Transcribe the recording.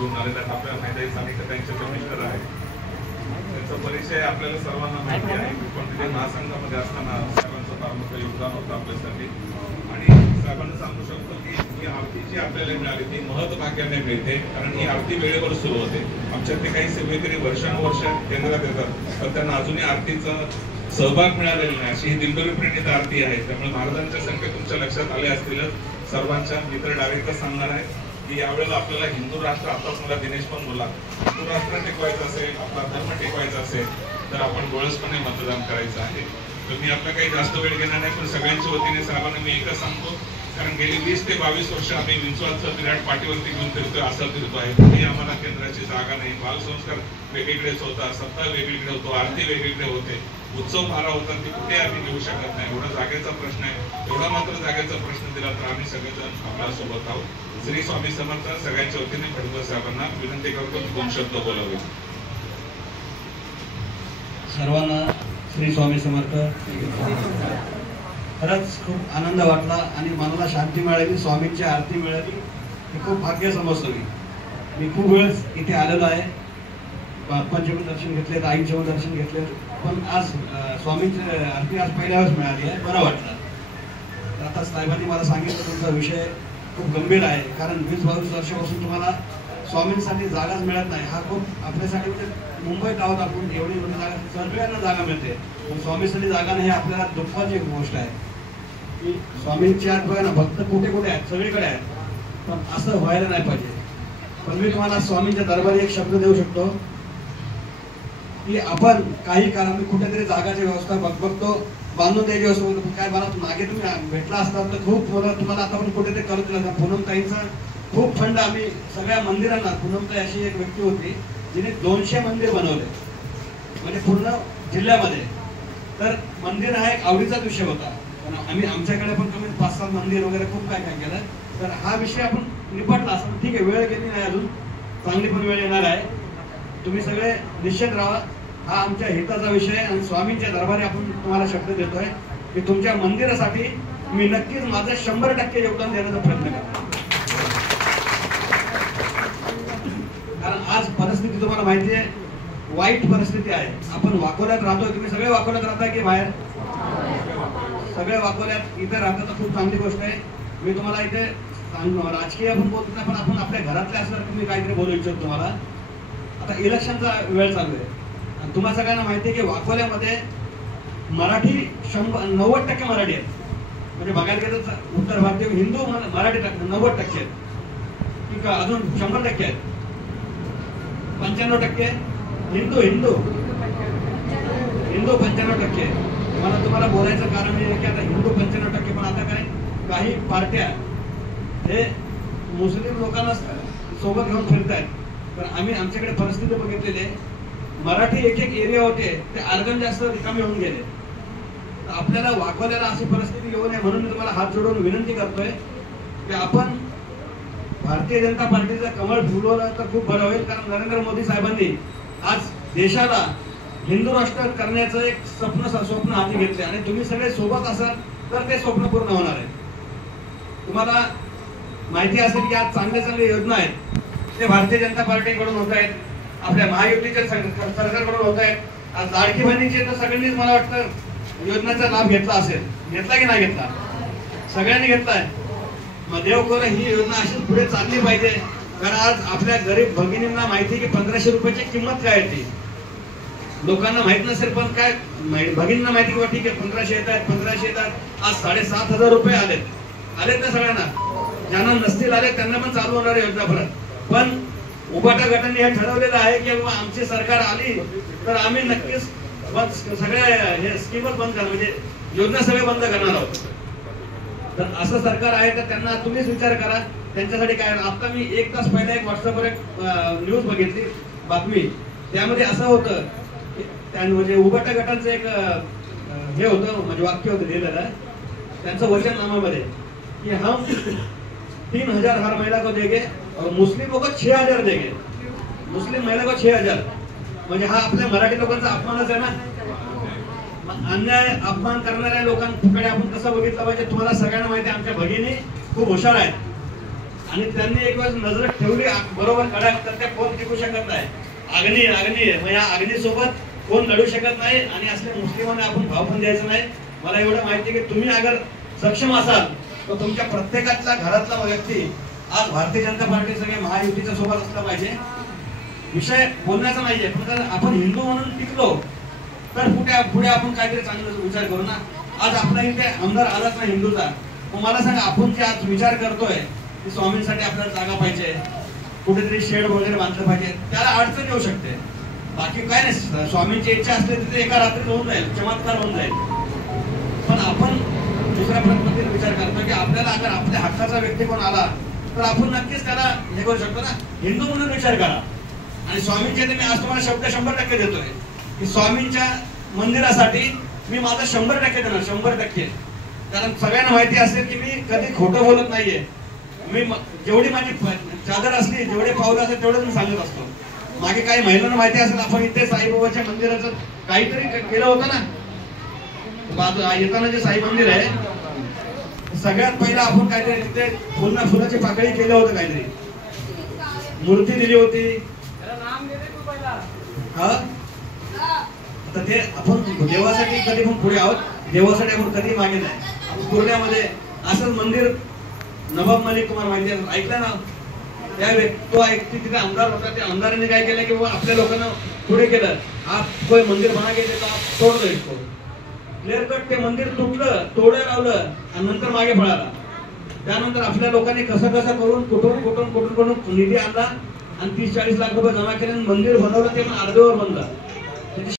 घेऊन आलेले आहेत. आपल्याला माहिती आहे सानिका त्यांचे मिस्टर आहे, त्यांचा परिचय आपल्याला सर्वांना माहिती आहे. पण तिथे महासंघामध्ये असताना साहेबांचं फार मोठं योगदान होतं आपल्यासाठी. आणि साहेबांना सांगू शकतो की ही आरती जी आपल्याला मिळाली ती महत्भाग्याने मिळते, कारण ही आरती वेळेवर सुरू होते. आमच्यात ते काही सेवेकरी वर्षानुवर्ष केंद्रात येतात, पण त्यांना अजूनही आरतीचा सहभाग मिळालेला नाही. अशी ही दिंडोरी प्रणित आरती आहे. त्यामुळे महाराजांच्या संख्या तुमच्या लक्षात आले असतीलच. सर्वांच्या मित्र डायरेक्टच सांगणार आहे की यावेळेला आपल्याला हिंदू राष्ट्र, आताच मला दिनेश पण बोला, हिंदू राष्ट्र टिकवायचं असेल, आपला धर्म टिकवायचा असेल तर आपण डोळसपणे मतदान करायचं आहे. तर मी आपला काही जास्त वेळ घेणार नाही, पण सगळ्यांच्या वतीने साहेबांना मी एकच सांगतो, कारण गेली 20 ते 22 वर्ष आम्ही विंचवालचं विराट पाठीवरती घेऊन फिरतोय, असं फिरतो आहे. तुम्ही आम्हाला केंद्राची जागा नाही, बालसंस्कार वेगळीकडेच होता, सत्ता वेगळीकडे होतो, आरती वेगळीकडे होते, उत्सव फारा होता, ती कुठे आम्ही घेऊ शकत नाही. एवढा जागेचा प्रश्न आहे. एवढा मात्र जागेचा प्रश्न दिला तर आम्ही सगळेजण आपल्या सोबत आहोत. श्री स्वामी समर्थ. सगळ्यांच्या वतीने फडणवीस साहेबांना विनंती करतो 2 शब्द बोलावे. सर्वांना श्री स्वामी समर्थ. खरंच खूप आनंद वाटला आणि मनाला शांती मिळाली, स्वामींची आरती मिळाली, हे खूप भाग्य समजतो. मी खूप वेळेस इथे आलेलो आहे, बाप्पांचे पण दर्शन घेतले, आईचे पण दर्शन घेतले, पण आज स्वामींची आरती आज पहिल्या वेळेस मिळाली आहे, बरं वाटलं. तर आता साहेबांनी मला सांगितलं तुमचा विषय खूप गंभीर आहे, कारण 20-22 वर्षापासून तुम्हाला स्वामींसाठी जागाच मिळत नाही. हा खूप आपल्यासाठी, म्हणजे मुंबईत आहोत आपण, एवढी जागा सगळ्यांना जागा मिळते, पण स्वामींसाठी जागा नाही, आपल्याला दुःखाची एक गोष्ट आहे की स्वामींची आज बघा ना, भक्त कुठे कुठे आहेत, सगळीकडे आहेत, पण असं व्हायला नाही पाहिजे. पण मी तुम्हाला स्वामींच्या दरबारी एक शब्द देऊ शकतो की आपण काही काळामध्ये कुठेतरी जागाची व्यवस्था बघतो बांधून द्यायची असतो. काय मला मागे तुम्ही भेटला असतात तर खूप तुम्हाला आता पण कुठेतरी करू दिला. पूनमताईंचा खूप फंड आम्ही सगळ्या मंदिरांना, पूनमताई अशी एक व्यक्ती होती जिने 200 मंदिर बनवले, म्हणजे पूर्ण जिल्ह्यामध्ये. तर मंदिर हा एक आवडीचा विषय होता, पण आम्ही आमच्याकडे पण कमी 5-7 मंदिर वगैरे खूप काय काय केलं. तर हा विषय आपण निपटला असं ठीक आहे, वेळ गेली नाही अजून, चांगली पण वेळ येणार आहे. तुम्ही सगळे निश्चित राहा, हा आमच्या हिताचा विषय आहे आणि स्वामींच्या दरबारी आपण तुम्हाला शब्द देतोय की तुमच्या मंदिरासाठी मी नक्कीच माझं 100% योगदान देण्याचा प्रयत्न करतो. कारण आज परिस्थिती तुम्हाला माहिती आहे, वाईट परिस्थिती आहे. आपण वाकोल्यात राहतोय, तुम्ही सगळे वाकोल्यात राहताय की बाहेर? सगळे वाकोल्यात इथे राहतात तर खूप चांगली गोष्ट आहे. मी तुम्हाला इथे राजकीय आपण बोलत नाही, पण आपण आपल्या घरातले असल्यावर तुम्ही काहीतरी बोलू इच्छितो. तुम्हाला आता इलेक्शनचा वेळ चालू आहे आणि तुम्हाला सगळ्यांना माहिती आहे की वाकोल्यामध्ये मराठी 90% मराठी आहेत. म्हणजे बघायला गेलं तर उत्तर भारतीय हिंदू मराठी 90% आहेत, ठीक आहे, अजून 100% आहेत, 95% हिंदू 95%. मला तुम्हाला बोलायचं कारण हे की आता हिंदू 95%, पण आता काय काही पार्ट्या हे मुस्लिम लोकांना सोबत घेऊन फिरतायत. तर आम्ही आमच्याकडे परिस्थिती बघितलेली आहे, मराठी एक एरिया होते ते अर्गन जास्त रिकामी होऊन गेले. आपल्याला वाकवल्याला अशी परिस्थिती येऊ नये म्हणून मी तुम्हाला हात जोडून विनंती करतोय की आपण भारतीय जनता पार्टीचं कमळ फुलवलं तर खूप बरं होईल. कारण नरेंद्र मोदी साहेबांनी आज देशाला हिंदू राष्ट्र करण्याचं एक स्वप्न हाती घेतले आणि तुम्ही सगळे सोबत असाल तर ते स्वप्न पूर्ण होणार आहे. तुम्हाला माहिती असेल की आज चांगले चांगले योजना आहेत ते भारतीय जनता पार्टीकडून होत आहेत, आपल्या महायुतीच्या सरकारकडून होत आहेत. आज लाडकी बहिणीची तर सगळ्यांनीच मला वाटतं योजनेचा लाभ घेतला असेल, घेतला की नाही घेतला? सगळ्यांनी घेतलाय. मग देव करो ही योजना अशीच पुढे चालली पाहिजे. कारण आज आपल्या गरीब भगिनींना माहिती की 1500 रुपयाची किंमत काय आहे ती लोकांना माहित नसेल, पण काय भगिनींना माहिती किंवा ठीक आहे 1500 येतात. आज 7500 रुपये आलेत ना सगळ्यांना. ज्यांना नसतील आले त्यांना पण चालू होणार योजना परत. पण उभाटा गटांनी हे ठरवलेलं आहे की बाबा आमची सरकार आली तर आम्ही नक्कीच सगळ्या हे स्कीमच बंद करणार, म्हणजे योजना सगळे बंद करणार आहोत. तर असं सरकार आहे तर त्यांना तुम्हीच विचार करा त्यांच्यासाठी काय. आता मी 1 तास पहिला एक व्हॉट्सअपवर एक न्यूज बघितली, बातमी, त्यामध्ये असं होतं म्हणजे उभाटा गटांचं एक हे होतं, म्हणजे वाक्य होतं लिहिलेलं त्यांचं वचननामामध्ये की हम 3000 हर महिला को देंगे और मुस्लिमों को 6000 देंगे. मुस्लिम महिला को 6000, म्हणजे हा आपल्या मराठी लोकांचा अपमानच आहे ना. अन्याय अपमान करणाऱ्या लोकांकडे आपण कसं बघितलं पाहिजे. तुम्हाला सगळ्यांना माहिती आहे आमच्या भगिनी खूप हुशार आहेत आणि त्यांनी एक वेळेस नजर ठेवली बरोबर कडक, तर त्या कोण टिकू शकत नाही. अग्नी अग्नी मग या अग्नीसोबत कोण लढू शकत नाही. आणि असल्या मुस्लिमांना आपण भाव पण द्यायचं नाही. मला एवढं माहिती की तुम्ही अगर सक्षम असाल तर तुमच्या प्रत्येकातला घरातला व्यक्ती आज भारतीय जनता पार्टी सगळे महायुतीच्या सोबत असला पाहिजे. विषय बोलण्याचा नाहीये, पण आपण हिंदू म्हणून टिकलो तर पुढे आपण काहीतरी चांगलं विचार करू ना. आज आपला इथे आमदार आलाच नाही हिंदूचा, मग मला सांगा आपण जे आज विचार करतोय की स्वामींसाठी आपल्याला जागा पाहिजे, कुठेतरी शेड वगैरे बांधलं पाहिजे, त्याला अडचण येऊ शकते. बाकी काय नाही, स्वामींची इच्छा असली तर ते एका रात्रीत होऊन जाईल, चमत्कार होऊन जाईल. पण आपण दुसऱ्या पद्धतीने विचार करतो की आपल्याला अगर आपल्या हक्काचा व्यक्ती कोण आला तर आपण नक्कीच त्याला हे करू शकतो ना. हिंदू म्हणून विचार करा. आणि स्वामींचे मी आज तुम्हाला शब्द 100% देतोय की स्वामींच्या मंदिरासाठी मी माझा 100% देणार, 100%. कारण सगळ्यांना माहिती असेल की मी कधी खोटं बोलत नाहीये. मी जेवढी माझी चादर असली, जेवढे पावलं असेल तेवढंच मी सांगत असतो. मागे काही महिलांना माहिती असेल आपण इथे साईबाबाच्या मंदिराचं काहीतरी केलं होतं ना, येताना जे साई मंदिर आहे सगळ्यात पहिला आपण काहीतरी तिथे फुलाची पाकळी केलं होतं, काहीतरी मूर्ती दिली होती. आता ते आपण देवासाठी कधी पण पुढे आहोत, देवासाठी आपण कधी मागे नाही. आपण पुण्यामध्ये असं मंदिर नवाब मलिक कुमार माहिती ऐकलं ना, त्या तो ऐकते तिथे आमदार होता, त्या आमदाराने काय केलं की बाबा आपल्या लोकांना पुढे केलं, आप कोई मंदिर बना के देता आप तोड दो इसको. क्लिअर कट ते मंदिर तुटलं, तोडं लावलं आणि नंतर मागे पळाला. त्यानंतर आपल्या लोकांनी कसं करून कुठून निधी आणला आणि 30-40 लाख रुपये जमा केले, मंदिर बनवलं, ते पण अर्धेवर बनलं.